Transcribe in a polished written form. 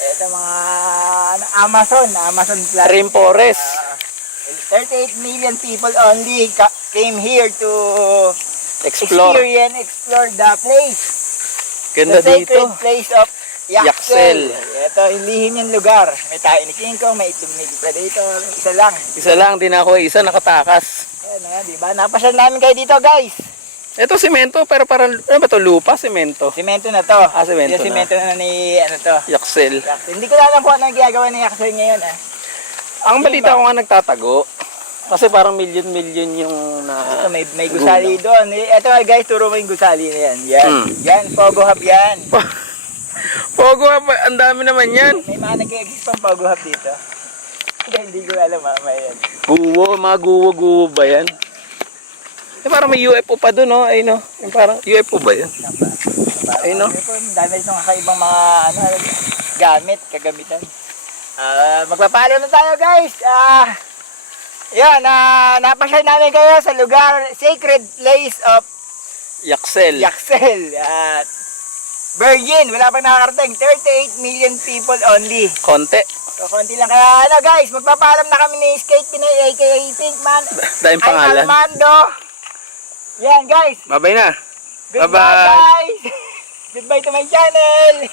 Ito mga Amazon plant. Rainforest. 38 million people only came here to Explore. explore the place. Ganda The sacred dito. place of Yaxel. Yaxel. Ito, yung lihim yung lugar. May tayo ni King Kong, may itlog ni Predator. Isa lang. Isa lang, di na ako isa, nakatakas. Ayan, di ba? Napasyal namin kayo dito, guys. Ito semento, pero parang, ano ba to, lupa, semento? Simento na to. Semento yung na. simento na ni, ano to. Yaxel. Yaxel. Hindi ko alam kung ano ang ginagawa ni Yaxel ngayon, ah. Ang balita ko nga nagtatago. Kasi parang milyon-milyon yung Ito, may gusali doon. Ito guys, turo mo yung gusali na yan. Yan. Yan, Pogo Hub yan. Pogo, ang dami naman yan. May mga nag-exist pang Pogo Hub dito. Hindi ko alam, mamaya yan. Guwo, mga guwo-guwo ba yan? Parang may UFO pa doon, no? Ay, no? Yung parang UFO ba yan? Ay, no? Dami itong kakaibang mga gamit, kagamitan. Magpapaalam na tayo, guys. Yan, napasyal namin kayo sa lugar, sacred place of Yaxel. Yaxel. Virgin, wala pang nakakarating. 38 million people only. Konti. So, konti lang. Kaya guys, magpapaalam na kami ni Skate Pinoy, aka Pinkman. Dahil pangalan. Ay, Armando. Yan, guys. Bye-bye na. Goodbye, Bye-bye. guys. Goodbye to my channel.